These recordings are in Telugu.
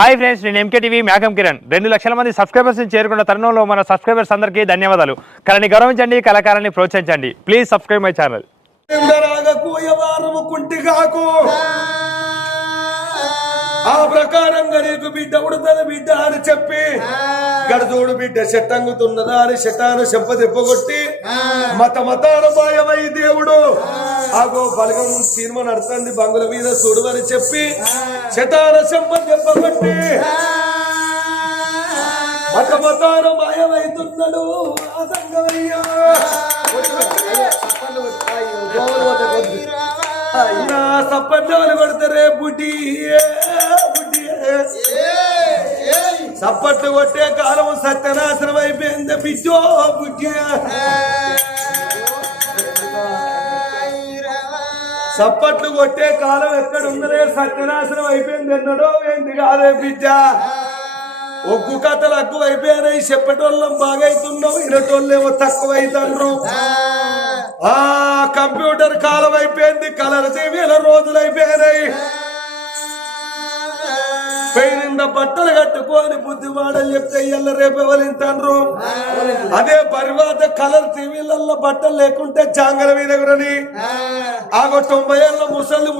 హాయ్ ఫ్రెండ్స్, నేను ఎంకే టీవీ మేఘం కిరణ్. 2 లక్షల మంది సబ్స్క్రైబర్స్ చేరుకున్న తరుణంలో మన సబ్స్క్రైబర్స్ అందరికీ ధన్యవాదాలు. కళని గౌరవించండి, కళాకారాన్ని ప్రోత్సహించండి. Please subscribe my channel. ఆ ప్రకారంగా నీకు బిడ్డ ఉడతల బిడ్డ అని చెప్పి గడజోడు బిడ్డ చెట్టంగుతున్నదా అని శటాను చెంపదెప్పగొట్టి మతాన మాయమై దేవుడు ఆగో బలగం సినిమా నడుతుంది బంగుల మీద చూడవని చెప్పి శటాన చెంపదెప్పగొట్టి మతాన మాయమైతున్నాడు. నా సప్పట్లు కొడతారే బుడ్డి సప్పట్లు కొట్టే కాలం సత్యనాశనం అయిపోయింది బిడ్డో బుడ్డి. సప్పట్లు కొట్టే కాలం ఎక్కడ ఉందరే సత్యనాశనం అయిపోయింది ఎన్నడో ఏంది కాదే బిడ్డ. ఒగ్గు కథలు ఎక్కువ అయిపోయినాయి, చెప్పేటోళ్ళం బాగైతున్నావు, ఇనటోళ్ళేమో తక్కువ అవుతారు. ఆ కంప్యూటర్ కాలం అయిపోయింది, కలర్ టీవీల రోజులు అయిపోయినాయి. పైన బట్టలు కట్టుకొని బుద్ధి మాటలు చెప్తే ఇయ్యాల రేపు ఎవరింటారు. అదే పరివాత కలర్ టీవీలలో బట్టలు లేకుంటే జాంగల మీద గురని ఆగో 90 ఏళ్ళ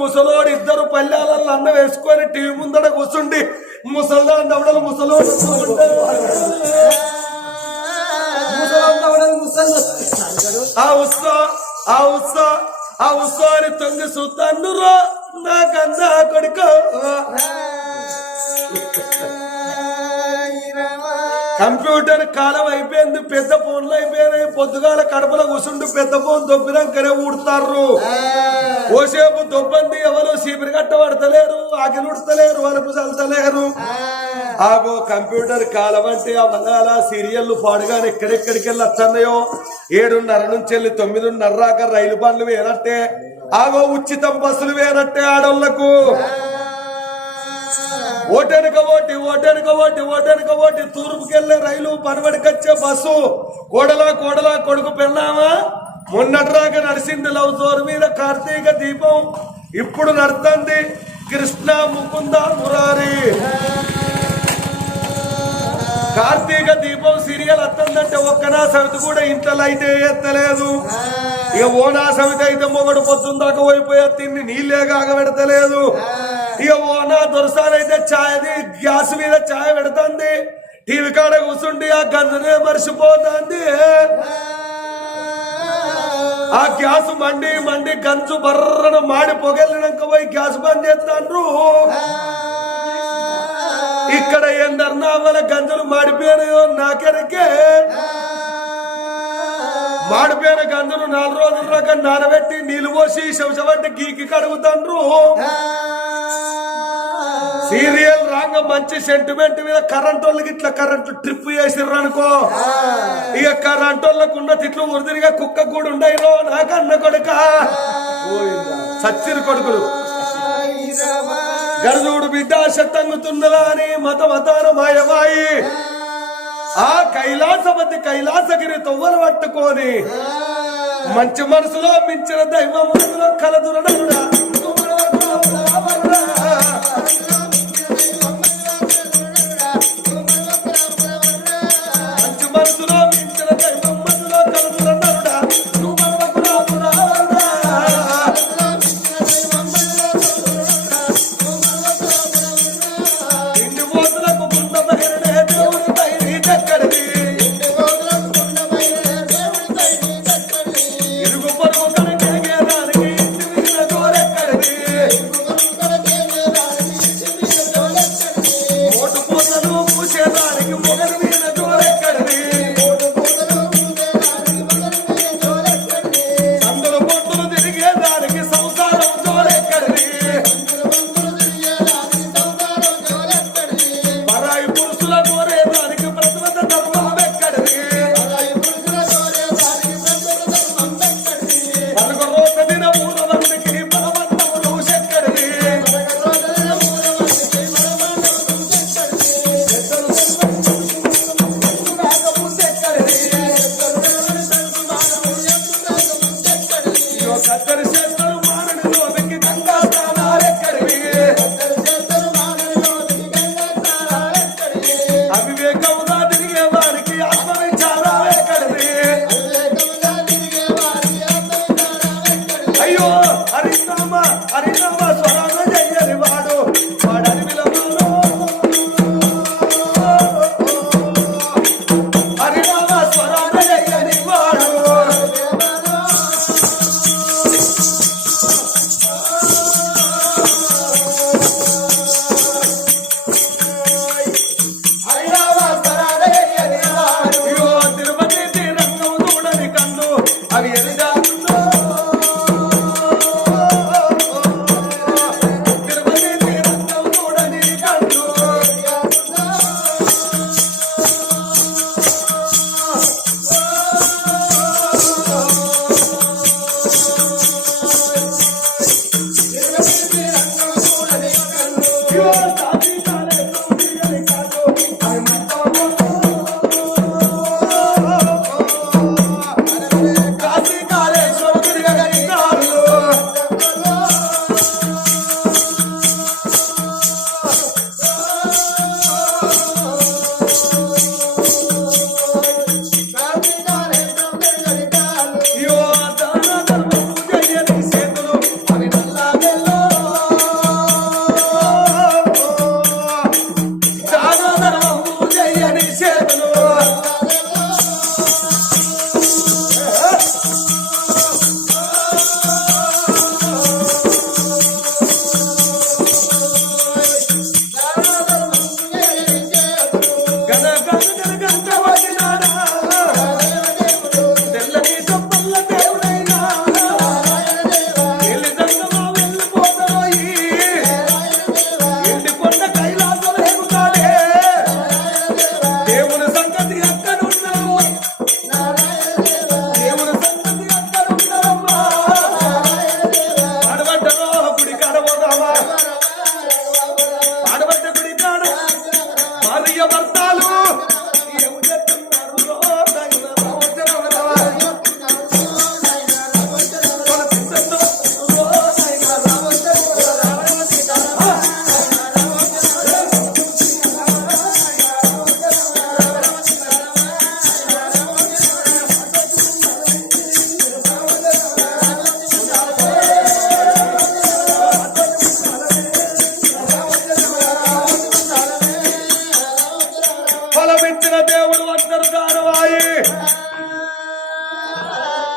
ముసలోడు ఇద్దరు పల్లెలలో అన్నం వేసుకొని టీవీ ముందర కూర్చుండి ముసల్దాన్ దవడలు ముసలోడు ఆ ఉత్సవాన్ని తొంగి చూస్తాను నాకన్నా కొడుకు. కంప్యూటర్ కాలం అయిపోయింది, పెద్ద ఫోన్లు అయిపోయినాయి. పొద్దుగాల కడపలో కూర్చుంటూ పెద్ద ఫోన్ దొబ్బినాకనే ఊడతారు. ఓసేపు దొబ్బంది ఎవరు చీపిరి కట్ట పడతలేరు, ఆకిలు ఉడతలేరు, వలుపు చల్తలేరు. ఆగో కంప్యూటర్ కాలం అంటే ఆ మంగాల సీరియళ్లు పాడుగానే ఎక్కడెక్కడికి వెళ్ళి వచ్చన్నాయో 7:30 నుంచి వెళ్ళి 9:30 దాకా రైలు బండ్లు వేనట్టే, ఆగో ఉచితం బస్సులు వేనట్టే ఆడోళ్లకు. ఓటెనక ఓటి తూర్పుకెళ్లే రైలు, పనబడికొచ్చే బస్సు, కోడలా కొడుకు పెన్నామా మొన్నటిరాక నడిచింది లవ్ జోరు మీద కార్తీక దీపం. ఇప్పుడు నడుతుంది కృష్ణ ముకుంద మురారి. కార్తీక దీపం సీరియల్ వస్తుందంటే ఒక్కనా సమితి కూడా ఇంతలో అయితే ఎత్తలేదు. ఇక ఓనా సమితి అయితే మొగడు పొద్దున్న దాకా పోయిపోయా తిండి నీళ్ళే కాగబెడతలేదు. ఇక ఓనా దొరసానైతే ఛాయది గ్యాస్ మీద ఛాయ పెడుతుంది, టీవీ కాడ కూర్చుండి ఆ గంజనే మర్చిపోతుంది. ఆ గ్యాస్ మండి గంజు బర్రను మాడి పొగెళ్ళినాక పోయి గ్యాస్ బంద్ చేస్తాండ్రు. ఇక్కడ ఎందర్నా వాళ్ళ గంజలు మాడిపోయినాయో నాకెరకే. మాడిపోయిన గంజలు 4 రోజుల రకం నానబెట్టి నీళ్లు పోసి శంశబట్టి గీకి కడుగుతాండ్రు. సీరియల్ రాంగ మంచి సెంటిమెంట్ మీద కరెంట్ వాళ్ళకి ఇట్లా కరెంటు ట్రిప్ చేసిర్రు అనుకో, ఇక కరెంట్ వాళ్ళకు ఉన్న తిట్లు ఉరిదిరిగా కుక్క కూడా ఉండయిరో నాకన్న కొడుక. సచ్చిరు కొడుకులు గరజూడు బిడ్డ శతంగుతున్నదా అని మతాన మాయమాయి ఆ కైలాసగిరి తొవ్వలు పట్టుకొని మంచి మనసులో మించిన దైవ మనసులో కలదురడా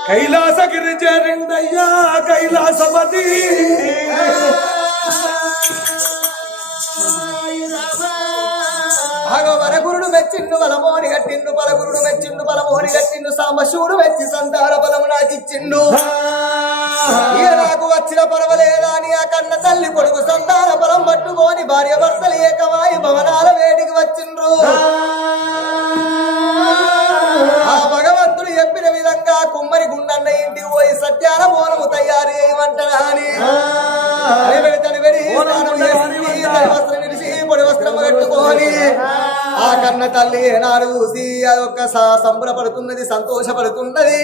కైలాసగిరి చేరిందయ్యా కైలాసపతి వరగురుడు మెచ్చిండు బలమోని గట్టిండు బలగురుడు మెచ్చిండు బలమోని గట్టిండు సాంబశివుడు మెచ్చి సంతాన బలము నాకిచ్చిండు ఇక నాకు వచ్చిన పర్వలేదా అని ఆ కన్న తల్లి కొడుకు సంతాన బలం పట్టుకొని భార్య భర్తలు ఏకమాయి భవనాల వేడికి వచ్చిండ్రు ఆ భగవంతుడు చెప్పిన విధంగా కుమ్మరి గుండన్న ఇంటికి పోయి సత్యాన మోనము తయారు చేయమంటారా అని పొడి వస్త్రం కట్టుకొని ఆ కన్న తల్లి ఏనాడు చూసి అదొక్క సంబరపడుతున్నది సంతోషపడుతున్నది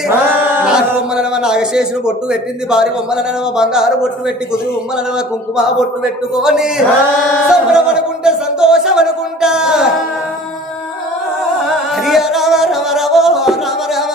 నాటి బొమ్మలనవ నాగశేషుని బొట్టు పెట్టింది భారీ బొమ్మలనవ బంగారు బొట్టు పెట్టి కుదురు బొమ్మలనవ కుంకుమ బొట్టు పెట్టుకొని సంబరపడుకుంటే సంతోషపడుకుంటా హరి రామ రమ రమో రామ రామ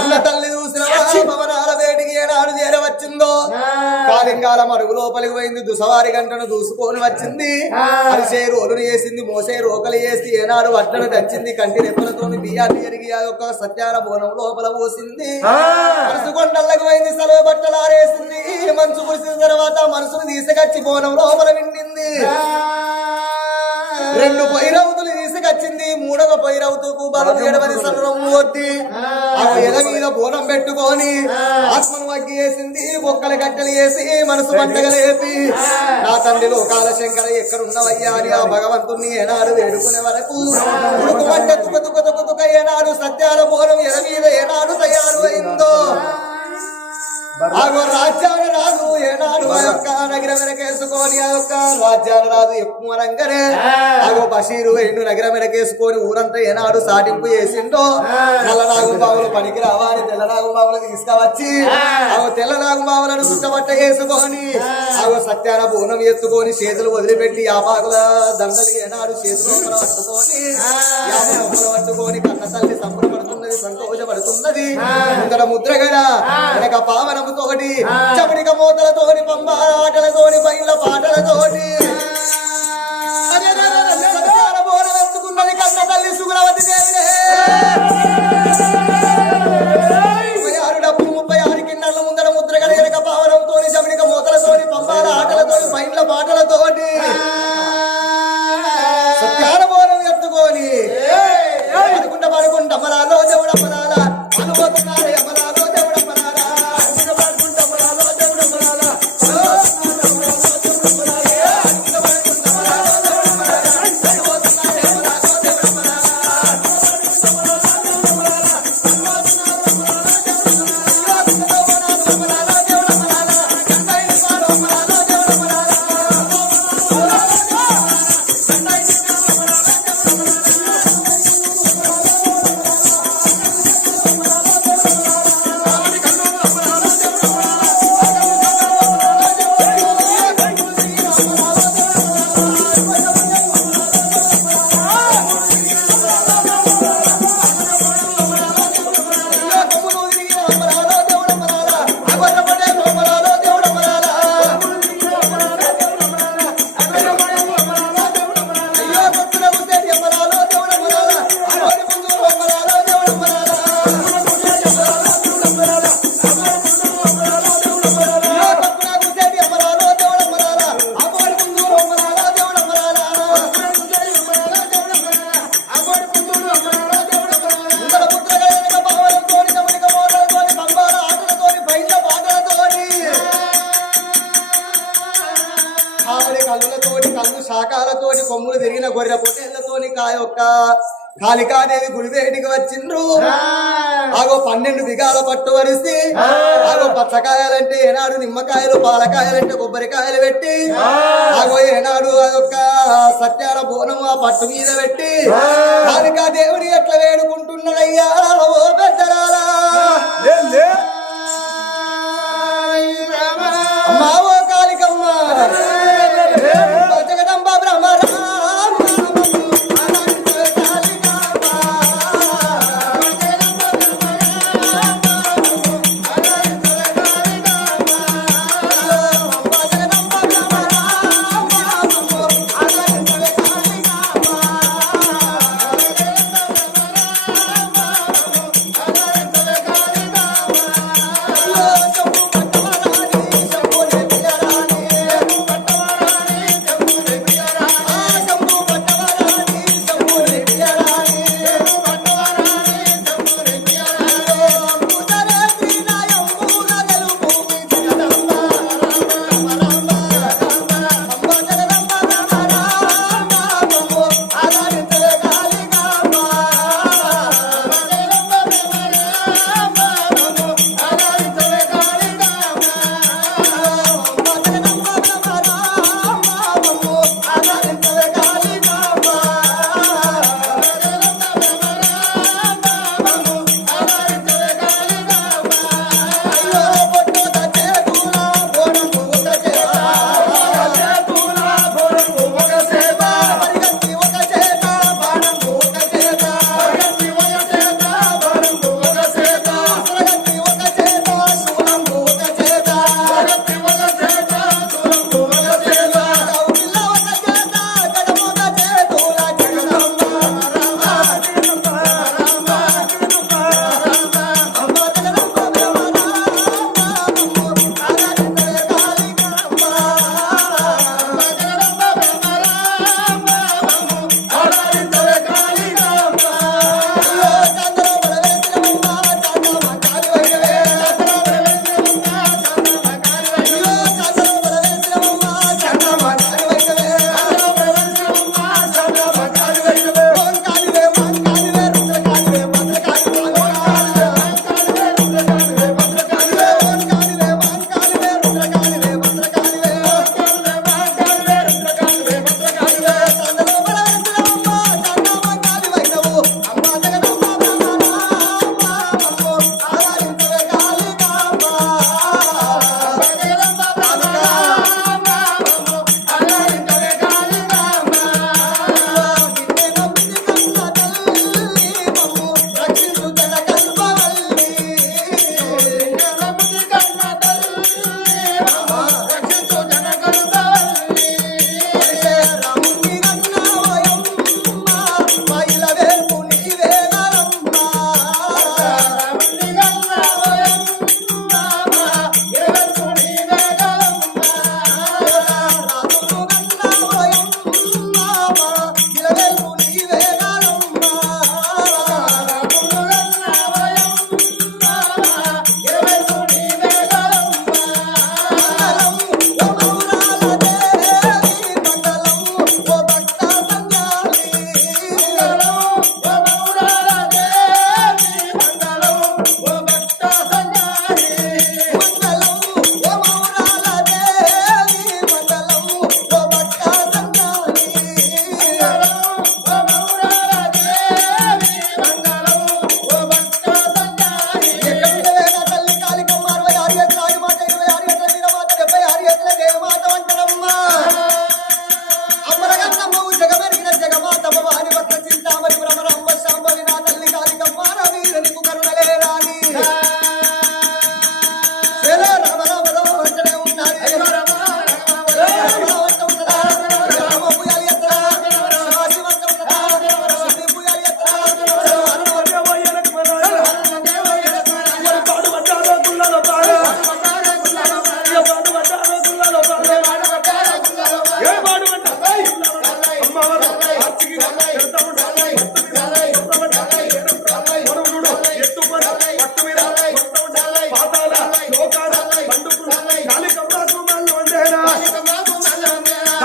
అన్న తల్లి చూసిన భవనాల వేటికి ఏనాడు చేరవచ్చిందో కాలింగాల మరుగు లోపలికి పోయింది దుసవారి గంటను దూసుకొని వచ్చింది అరిసే రోలును వేసింది మోసే రోకలు వేసి ఏనాడు వడ్లను తెచ్చింది కంటి రెప్పలతో బియ్యాన్ని ఎరిగి ఒక సత్యాన బోనం లోపల పోసింది మనసు కొండలకు పోయింది సెలవు బట్టలు ఆరేసింది మనసు కురిసిన తర్వాత మనసును తీసుకొచ్చి బోనం లోపల విండింది రెండు పైరవుతులు తీసుకొచ్చింది మూడవ పైరవుతుకు బలం ఎడమని సన్నం వద్ది ఆ ఎల మీద బోనం పెట్టుకొని ఆత్మను అగ్గి వేసింది బొక్కల గట్టెలు వేసి మనసు పంటగలేపి నా తండ్రి లోకాల శంకర ఎక్కడున్నవయ్యా అని ఆ భగవంతుణ్ణి ఏనాడు వేడుకునే వరకు ఉడుకుమంటే తుక తుక తుక తుక ఏనాడు సత్యాల బోనం ఎల మీద ఏనాడు తయారు అయిందో ఆగో రాజ్యాన్ని రాదు ఏనాడు ఆ యొక్క నగరం వెనకేసుకొని ఆ యొక్క రాజ్యాన్ని రాదు ఎక్కువ రంగనే ఆగో బషీరు ఎండు నగరం వెనకేసుకొని ఊరంతా ఏనాడు సాటింపు చేసిండో నల్ల నాగుబావులు పనికి రావాలి తెల్ల నాగుబావులు తీసుకువచ్చి ఆగో తెల్ల నాగుబావులను చుట్టబట్ట వేసుకొని ఆగో ఆగో సత్యాన బోనం ఎత్తుకొని చేతులు వదిలిపెట్టి యాపాకుల దండలు ఏనాడు చేతులు పట్టుకొని పట్టుకొని కన్న తల్లి సంబరపడుతున్నది సంతోషపడుతున్నది ముందర ముద్ర కదా వెనక పావనముతోటి చపడిక మూతలతోని పంబ ఆటలతోని బయళ్ళ పాటలతోటి బోనం ఎత్తుకున్నది కన్న తల్లి సుగుణవతి దేవి 36 కిన్నర్ల ముందర ముద్ర కదా వెనక పావనంతోని చపడిక మూతలతోని పంబాల ఆటలతోని బయళ్ళ పాటలతోటి సత్యాన బోనం ఎత్తుకొని పడుకుంటా అమరాలో దేవుడు అమరాలా అనుభూతున్నారే అమరాలో దేవుడు అమరాలా పడుకుంటా అమరాలో దేవుడు అమరాలా కళ్ళు శాఖాలతోటి కొమ్ములు తిరిగిన గొర్రె పొట్టేళ్లతోని కాయొక్క కాళికాదేవి గుడివేటికి వచ్చిండ్రు ఆగో 12 బిగాల పట్టు వరిసి ఆగో పచ్చకాయలంటే ఏనాడు నిమ్మకాయలు పాలకాయలంటే కొబ్బరికాయలు పెట్టి ఆగో ఏనాడు అదొక్క సత్యాల బోనం ఆ పట్టు మీద పెట్టి కాళికాదేవిని ఎట్లా వేడుకుంటున్నాడయ్యా ఓ పెద్దరాలా అమ్మావో కాళికమ్మ జగదంబ బ్రహ్మరా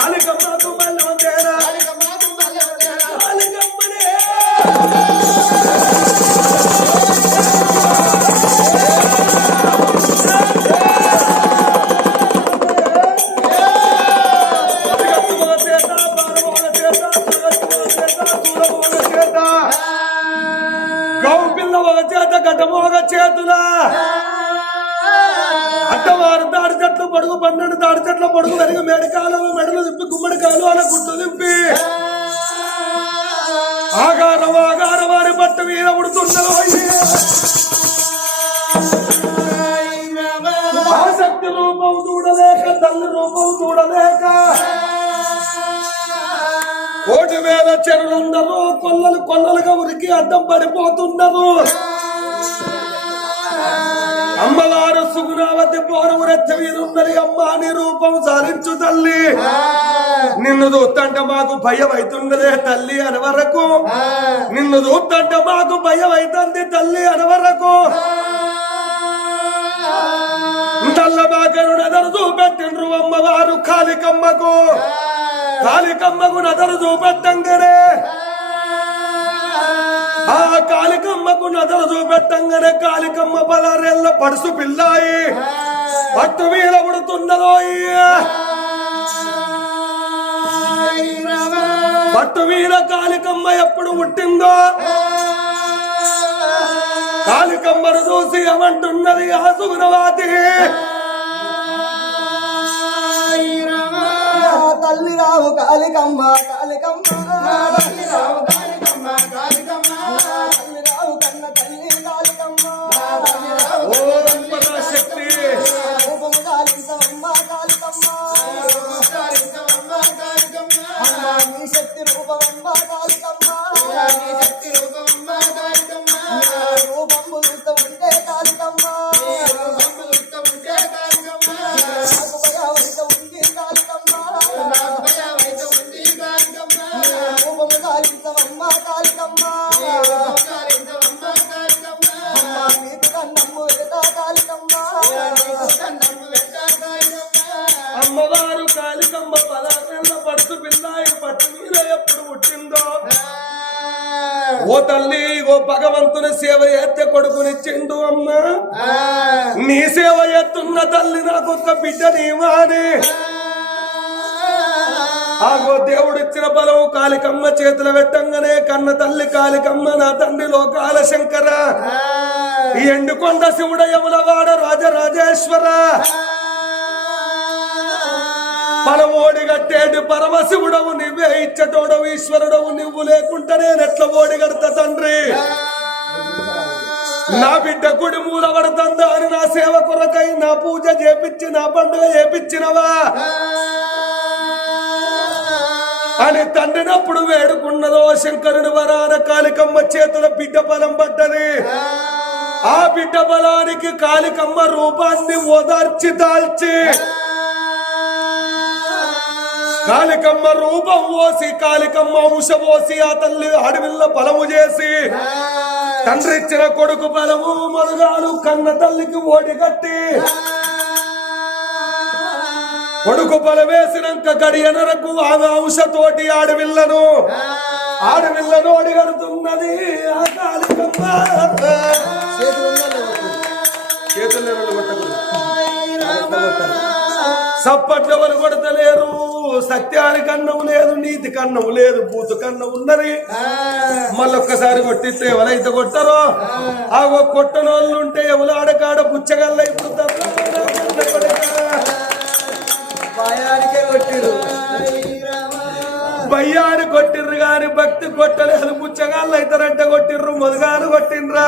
కాళికమ్మకు బల్లవంతేనా కాళికమ్మనే గౌపిల్ల ఒక చేత గడ్డమోగ చేతులా అట్టవారు తాడి చెట్లు పొడుగు 12 తాడి చెట్ల పొడుగు వెరిగి మేడికాలు మెడలు దింపి గుమ్మడికాలు అలా గుట్టు దింపి ఆగారం వారి పట్టు మీద ఉడుతున్నదో ఆసక్తి రూపం చూడలేక తల్లి రూపం చూడలేక 1,000 చెరువులందరూ కొల్లలుగా ఉరికి అడ్డం పడిపోతున్నారు. అమ్మవారు సుగుణావతి పౌరవు రెచ్చ వీరున్నది. అమ్మా నీ రూపం సాధించు తల్లి, నిన్ను చూస్తుంటే మాకు భయం అవుతున్నదే తల్లి అని వరకు, నిన్ను చూస్తుంటే మాకు భయం అవుతుంది తల్లి అని వరకు నల్లబాగరు నదరు చూపెట్టిండ్రు అమ్మవారు కాళికమ్మకు నదరు చూపెట్టంగానే ఆ కాళికమ్మకు నదరు చూపెట్టంగానే కాళికమ్మ బలారెల్ల పడుసు పిల్లాయి పట్టు మీద ఉడుతున్నదో పట్టు మీద కాళికమ్మ ఎప్పుడు పుట్టిందో కాళికమ్మను చూసి ఏమంటున్నది ఆ సుగుణవాతి తల్లి రావు కాళికమ్మ తల్లి రావు కన్న తల్లి కాళికమ్మ శక్తి రూపము కాళికమ్మ కాళికమ్మ నీ శక్తి రూపమమ్మ కాళికమ్మ రూపము చూస్తూ ఉంటే కాళికమ్మ అమ్మవారు కాళికమ్మ పలాసంలో పడుతు పిల్లాయి పట్టు మీద ఎప్పుడు పుట్టిందో ఓ తల్లి ఓ భగవంతుని సేవ ఎత్తే కొడుకునిచ్చిండు అమ్మ నీ సేవ ఎత్తున్న తల్లి నాకొక్క బిడ్డ నీవాని ఆగో దేవుడిచ్చిన బలము కాళికమ్మ చేతులు పెట్టంగానే కన్న తల్లి కాళికమ్మ నా తండ్రి లోకాల శంకర ఎండుకొండ శివుడ యములవాడ రాజరాజేశ్వర పరమోడి గట్టేటి పరమశివుడవు నువ్వే ఇచ్చటోడవు ఈశ్వరుడవు నువ్వు లేకుంటే నేనెట్లా ఓడి గడతా తండ్రి నా బిడ్డ గుడి మూల పడుతుందా అని నా సేవ కొరకై నా పూజ చేపించి నా పండుగ చేపించినవా అని తండ్రినప్పుడు వేడుకున్నదో శంకరుడి వరాన కాళికమ్మ చేతుల బిడ్డ బలం పడ్డది ఆ బిడ్డ బలానికి కాళికమ్మ రూపాన్ని ఓదార్చి దాల్చి కాళికమ్మ రూపం పోసి కాళికమ్మ అంశ పోసి ఆ తల్లి అడవిల్ల బలము చేసి తండ్రి ఇచ్చిన కొడుకు బలము మరుగాలు కన్న తల్లికి ఓడిగట్టి కొడుకు బలవేసినాక గడియనరకు ఆమె అంశతోటి ఆడవిల్లను ఓడిగడుతున్నది ఆ కాళికమ్మ సప్పట్లెవరు కొడతలేరు సత్యానికి అన్నం లేదు నీతి కన్నం లేదు బూతు కన్నం ఉన్నది మళ్ళొక్కసారి కొట్టిస్తే ఎవరైతే కొట్టారో ఆ కొట్టనోళ్ళు ఉంటే ఎవరు ఆడకాడ పుచ్చగల్ల బయ్యాని కొట్టిర్రు గాని భక్తి కొట్టలేదు పుచ్చగాళ్ళు అవుతారంటే కొట్టిర్రు మొదగాను కొట్టిండ్రా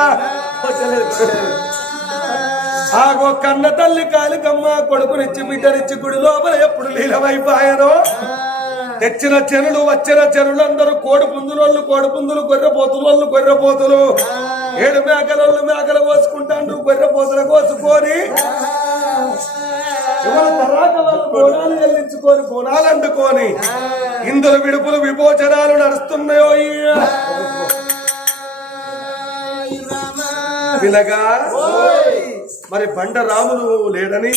ఆగో కన్న తల్లి కాళికమ్మ కొడుకునిచ్చి బిడ్డనిచ్చి గుడి లోపల ఎప్పుడు లీలమైపోయానో తెచ్చిన చెనులు వచ్చిన చెనులందరూ కోడి పుందులోళ్ళు గొర్రెపోతులు 7 మేకలు కోసుకుంటాండ్రు గొర్రెపోతులు కోసుకొని బోనాలు చెల్లించుకొని బోనాలు అండుకొని ఇందులో విడుపులు విభోజనాలు నడుస్తున్నాయో పిల్లగా మరి బండ రాములు లేడని